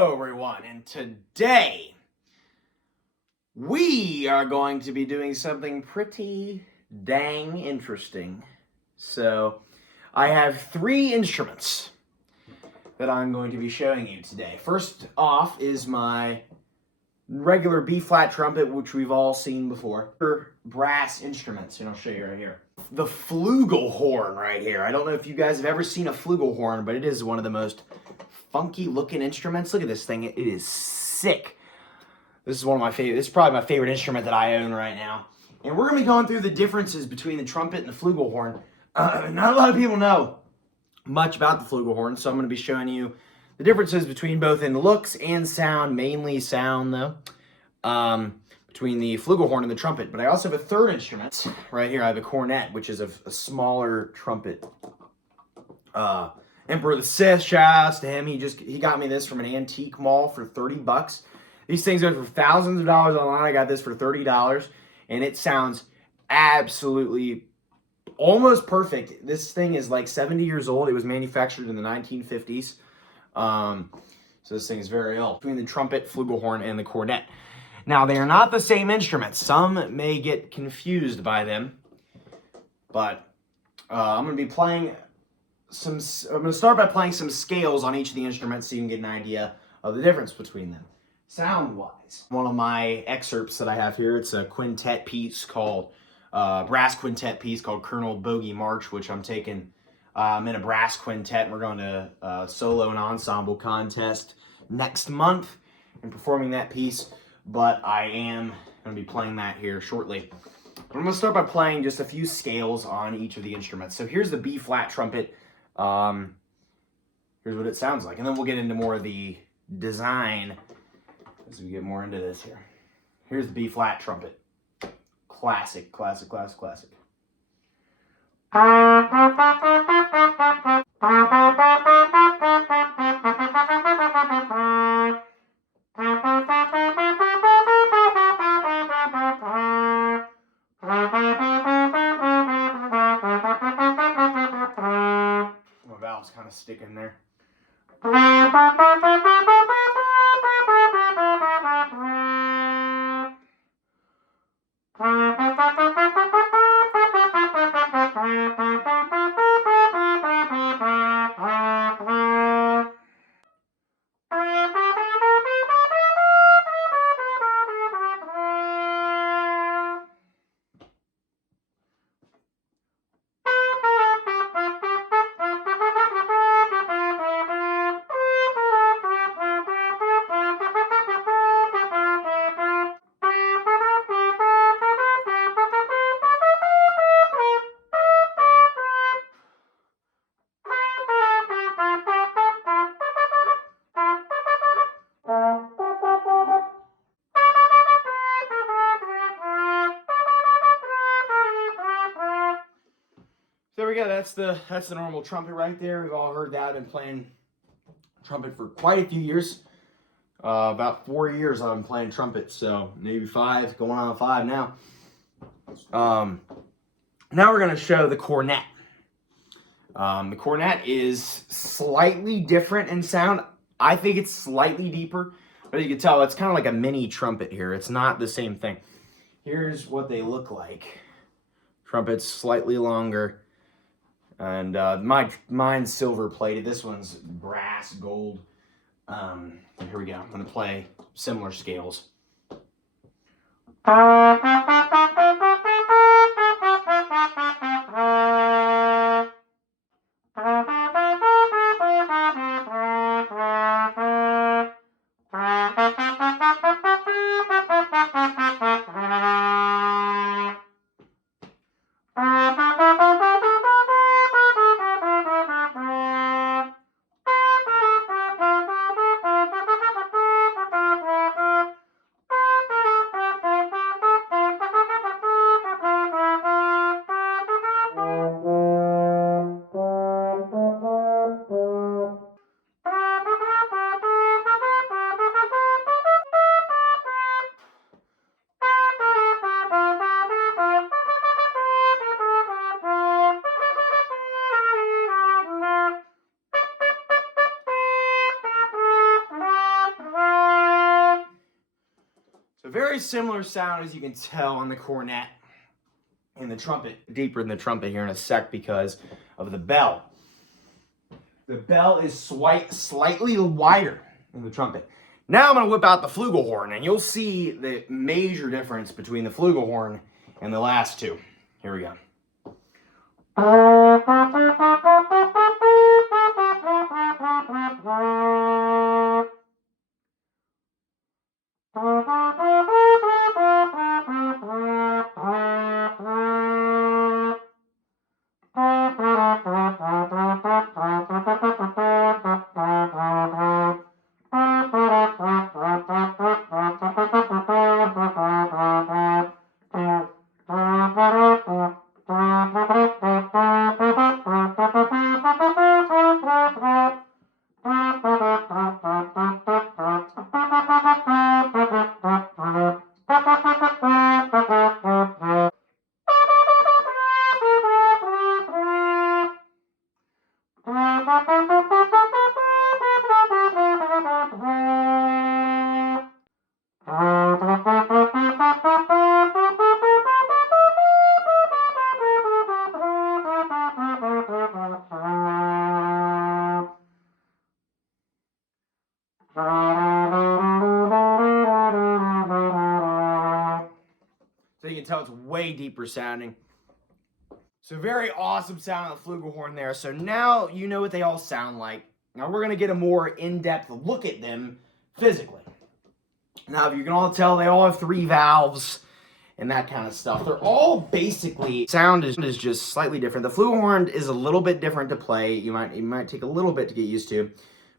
Hello everyone, and today we are going to be doing something pretty dang interesting. So I have three instruments that I'm going to be showing you today. First off is my regular B-flat trumpet, which we've all seen before. Brass instruments, and I'll show you right here. The Flugelhorn right here. I don't know if you guys have ever seen a Flugelhorn, but it is one of the most funky looking instruments. Look at this thing. It is sick. This is one of my favorite. This is probably my favorite instrument that I own right now. And we're going to be going through the differences between the trumpet and the Flugelhorn. Not a lot of people know much about the Flugelhorn, so I'm going to be showing you the differences between both in looks and sound, mainly sound though, between the Flugelhorn and the trumpet. But I also have a third instrument right here. I have a Cornet, which is a smaller trumpet. Emperor of the Sith, shout outs to him. He got me this from an antique mall for 30 bucks. These things are for thousands of dollars online. I got this for $30, and it sounds absolutely almost perfect. This thing is like 70 years old. It was manufactured in the 1950s. So this thing is very old. Between the trumpet, Flugelhorn, and the Cornet. Now, they are not the same instruments. Some may get confused by them, but I'm going to be playing I'm going to start by playing some scales on each of the instruments so you can get an idea of the difference between them. Sound-wise, one of my excerpts that I have here, it's a quintet piece called, brass quintet piece called Colonel Bogey March, which I'm taking, I'm in a brass quintet, and we're going to a solo and ensemble contest next month and performing that piece, but I am going to be playing that here shortly. But I'm going to start by playing just a few scales on each of the instruments. So here's the B-flat trumpet. Here's what it sounds like, and then we'll get into more of the design as we get more into this here. Here's the B-flat trumpet. Classic, classic, classic, classic. My valve's kind of sticking there. There we go. That's the normal trumpet right there. We've all heard that. I've been playing trumpet for quite a few years. About 4 years I've been playing trumpet, so maybe 5, going on 5 now. Now we're going to show the Cornet. The Cornet is slightly different in sound. I think it's slightly deeper, but you can tell it's kind of like a mini trumpet here. It's not the same thing. Here's what they look like. Trumpet's slightly longer. And mine's silver plated. This one's brass, gold. Here we go. I'm going to play similar scales. So very similar sound, as you can tell, on the cornet and the trumpet. Deeper in the trumpet here in a sec because of the bell. The bell is slightly wider than the trumpet. Now I'm going to whip out the flugelhorn, and you'll see the major difference between the flugelhorn and the last two. Here we go. So you can tell it's way deeper sounding. So very awesome sound of the flugelhorn there. So now you know what they all sound like. Now we're going to get a more in-depth look at them physically. Now, you can all tell they all have 3 valves and that kind of stuff. They're all basically, sound is just slightly different. The flugelhorn is a little bit different to play. It might take a little bit to get used to.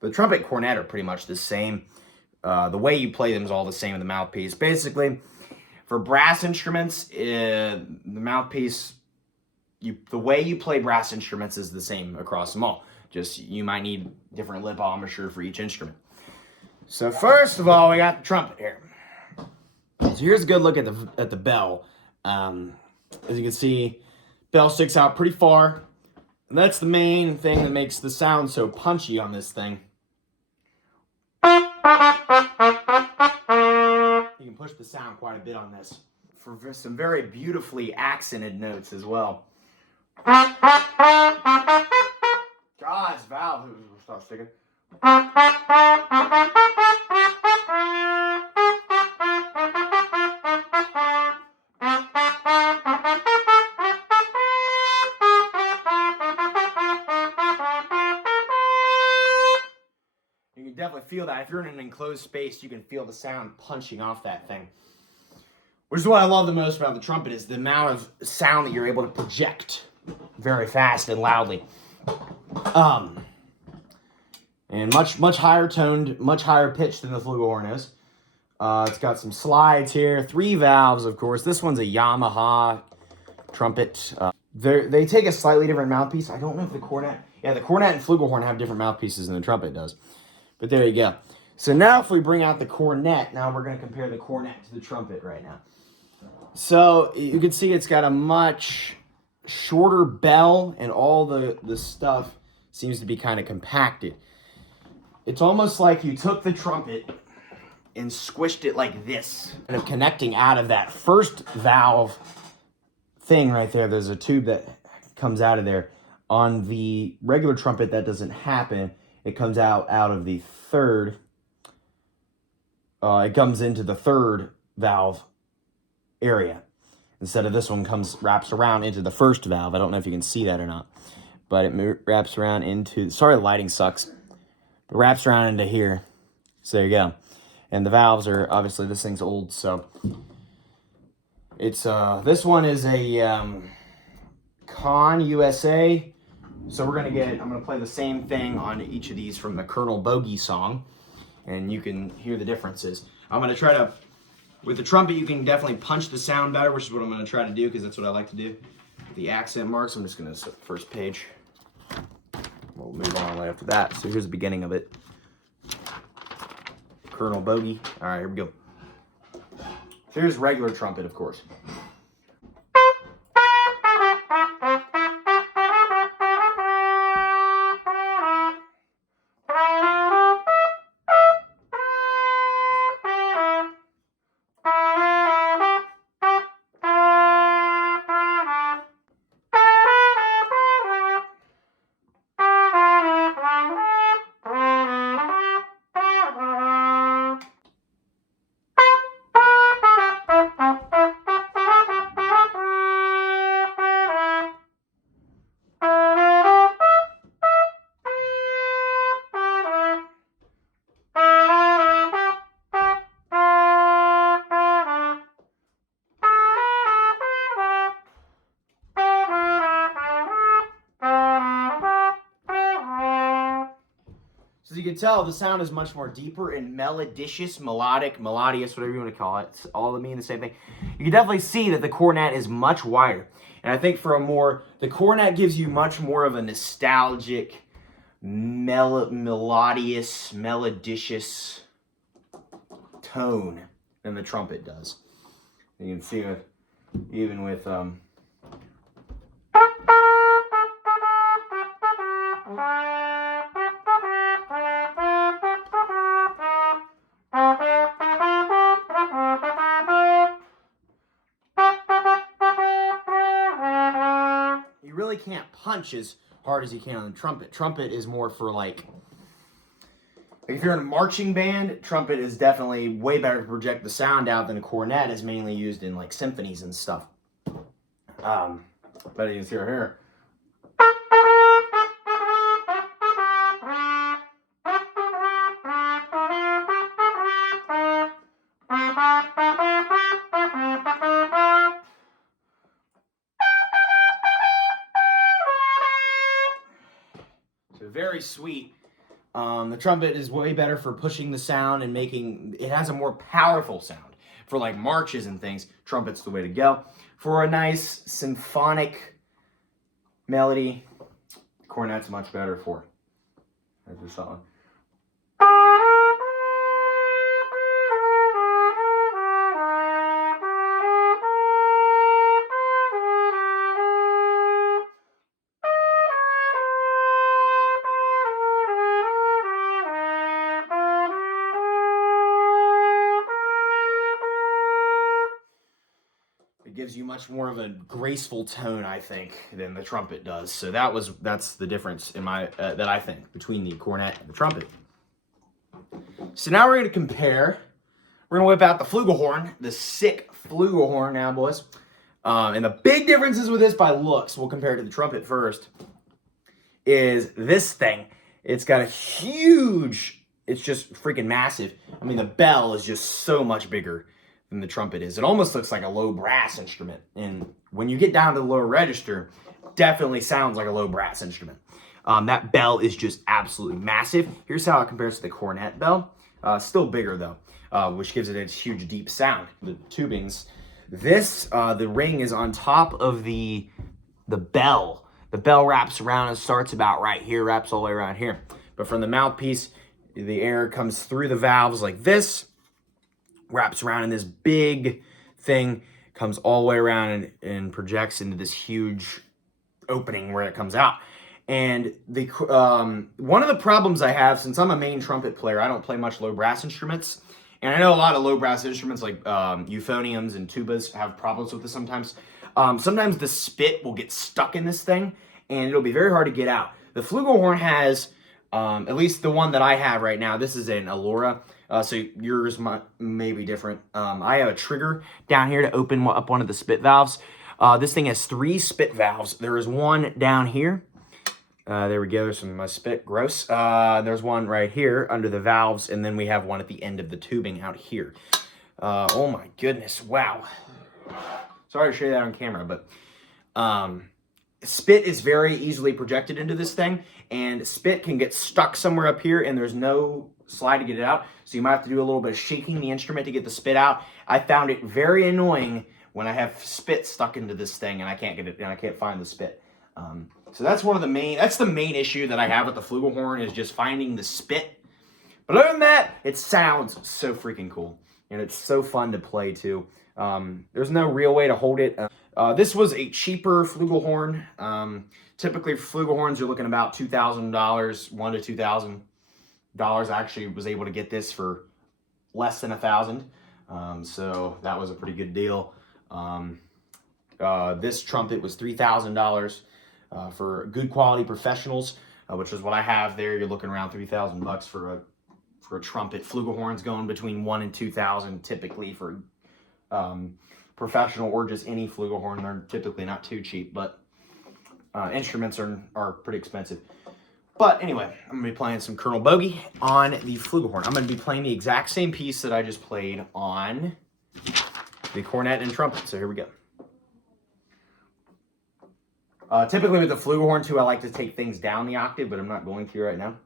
But the trumpet and cornet are pretty much the same. The way you play them is all the same in the mouthpiece. Basically, for brass instruments, the mouthpiece, the way you play brass instruments is the same across them all. Just you might need different lip embouchure for each instrument. So first of all, we got the trumpet here. So here's a good look at the bell. As you can see, bell sticks out pretty far. And that's the main thing that makes the sound so punchy on this thing. You can push the sound quite a bit on this for some very beautifully accented notes as well. God's valve. Stop sticking. You can definitely feel that. If you're in an enclosed space, you can feel the sound punching off that thing. Which is what I love the most about the trumpet, is the amount of sound that you're able to project very fast and loudly. And much higher toned, much higher pitched than the flugelhorn is. It's got some slides here, 3 valves, of course. This one's a Yamaha trumpet. They take a slightly different mouthpiece. I don't know if the cornet, the cornet and flugelhorn have different mouthpieces than the trumpet does. But there you go. So now if we bring out the cornet, now we're going to compare the cornet to the trumpet right now. So you can see it's got a much shorter bell, and all the stuff seems to be kind of compacted. It's almost like you took the trumpet and squished it like this, kind of connecting out of that first valve thing right there. There's a tube that comes out of there. On the regular trumpet, that doesn't happen. It comes out of the third. It comes into the third valve area. Instead of this one wraps around into the first valve. I don't know if you can see that or not. But it wraps around into, sorry the lighting sucks. It wraps around into here. So there you go. And the valves are, obviously this thing's old, so it's this one is a Con USA. So I'm gonna play the same thing on each of these from the Colonel Bogey song, and you can hear the differences. I'm gonna try to, with the trumpet, you can definitely punch the sound better, which is what I'm gonna try to do, because that's what I like to do. The accent marks, I'm just gonna set the first page. We'll move on right after that. So here's the beginning of it. Colonel Bogey. All right, here we go. Here's regular trumpet, of course. can tell, the sound is much more deeper and melodious, melodious, whatever you want to call it. It's all mean the same thing. You can definitely see that the cornet is much wider. And I think the cornet gives you much more of a nostalgic, melodious tone than the trumpet does. You can see it even with you really can't punch as hard as you can on the trumpet. Trumpet is more for like if you're in a marching band, trumpet is definitely way better to project the sound out than a cornet is mainly used in like symphonies and stuff. But you can see right here. So very sweet. The trumpet is way better for pushing the sound and it has a more powerful sound. For like marches and things, trumpet's the way to go. For a nice symphonic melody, cornet's much better for. There's a song. It gives you much more of a graceful tone, I think, than the trumpet does. So that's the difference in that I think between the cornet and the trumpet. So now we're going to compare. We're going to whip out the Flugelhorn, the sick Flugelhorn now, boys. And the big differences with this by looks, we'll compare it to the trumpet first, is this thing. It's got a huge, it's just freaking massive. I mean, the bell is just so much bigger than the trumpet is. It almost looks like a low brass instrument. And when you get down to the lower register, definitely sounds like a low brass instrument. That bell is just absolutely massive. Here's how it compares to the cornet bell. Still bigger though, which gives it its huge deep sound. The tubings. The ring is on top of the bell. The bell wraps around and starts about right here, wraps all the way around here. But from the mouthpiece, the air comes through the valves like this, wraps around in this big thing, comes all the way around and projects into this huge opening where it comes out. And one of the problems I have, since I'm a main trumpet player, I don't play much low brass instruments. And I know a lot of low brass instruments like euphoniums and tubas have problems with this sometimes. Sometimes the spit will get stuck in this thing and it'll be very hard to get out. The Flugelhorn has, at least the one that I have right now, this is an Allura. So yours may be different. I have a trigger down here to open up one of the spit valves. This thing has 3 spit valves. There is one down here. There we go. There's some of my spit. Gross. There's one right here under the valves, and then we have one at the end of the tubing out here. Oh my goodness. Wow. Sorry to show you that on camera, but spit is very easily projected into this thing, and spit can get stuck somewhere up here, and there's no slide to get it out. So you might have to do a little bit of shaking the instrument to get the spit out. I found it very annoying when I have spit stuck into this thing and I can't get it, and I can't find the spit. So that's the main issue that I have with the Flugelhorn, is just finding the spit. But other than that, it sounds so freaking cool. And it's so fun to play too. There's no real way to hold it. This was a cheaper Flugelhorn. Typically for Flugelhorns, you're looking about $2,000, $1,000 to $2,000. I actually was able to get this for less than $1,000. So that was a pretty good deal. This trumpet was $3,000 for good quality professionals, which is what I have there. You're looking around $3,000 for a trumpet. Flugelhorns going between $1,000 and $2,000 typically for professional, or just any Flugelhorn. They're typically not too cheap, but instruments are pretty expensive. But anyway, I'm going to be playing some Colonel Bogey on the Flugelhorn. I'm going to be playing the exact same piece that I just played on the cornet and trumpet. So here we go. Typically with the Flugelhorn too, I like to take things down the octave, but I'm not going to right now.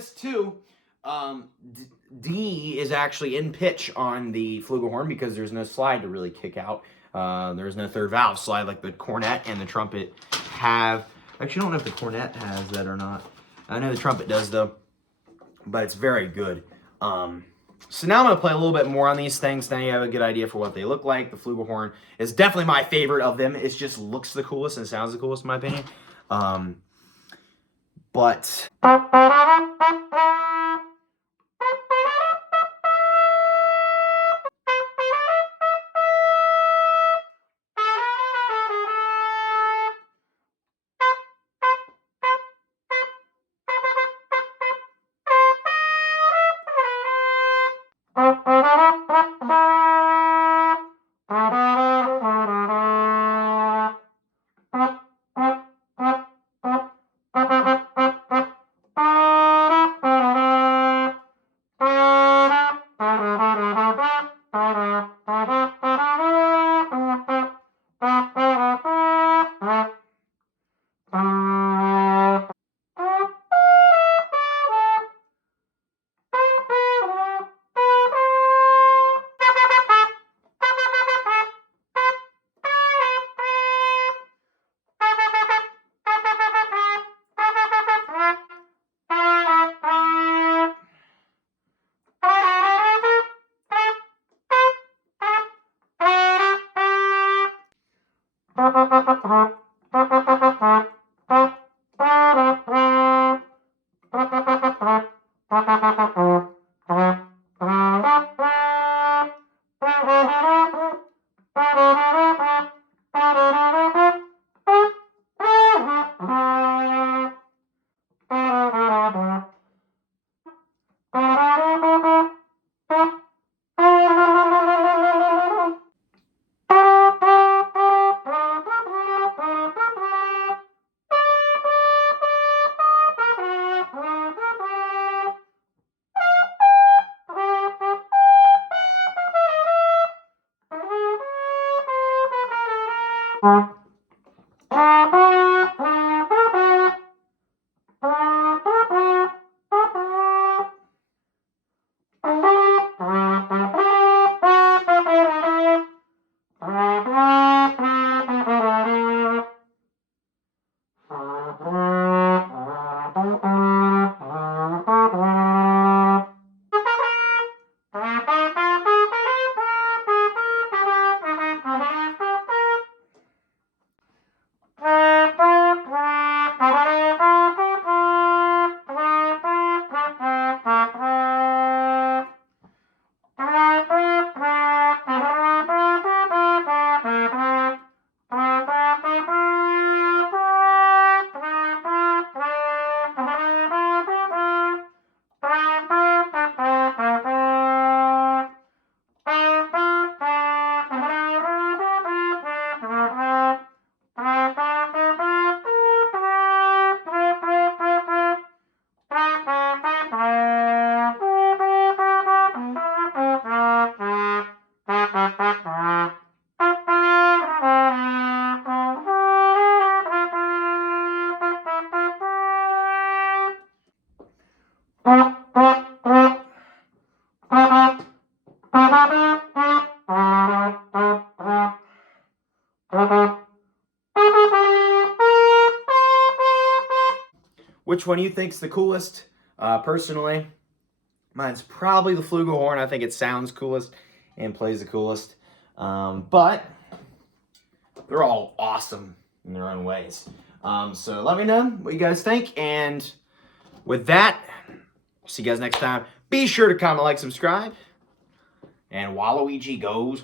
this too. D is actually in pitch on the Flugelhorn because there's no slide to really kick out. There's no third valve slide like the Cornet and the Trumpet have. Actually, I don't know if the Cornet has that or not. I know the Trumpet does though, but it's very good. So now I'm going to play a little bit more on these things. Now you have a good idea for what they look like. The Flugelhorn is definitely my favorite of them. It just looks the coolest and sounds the coolest in my opinion. But which one do you think's the coolest? Personally, mine's probably the Flugelhorn. I think it sounds coolest and plays the coolest. But they're all awesome in their own ways. So let me know what you guys think. And with that, see you guys next time. Be sure to comment, like, subscribe. And Waluigi goes.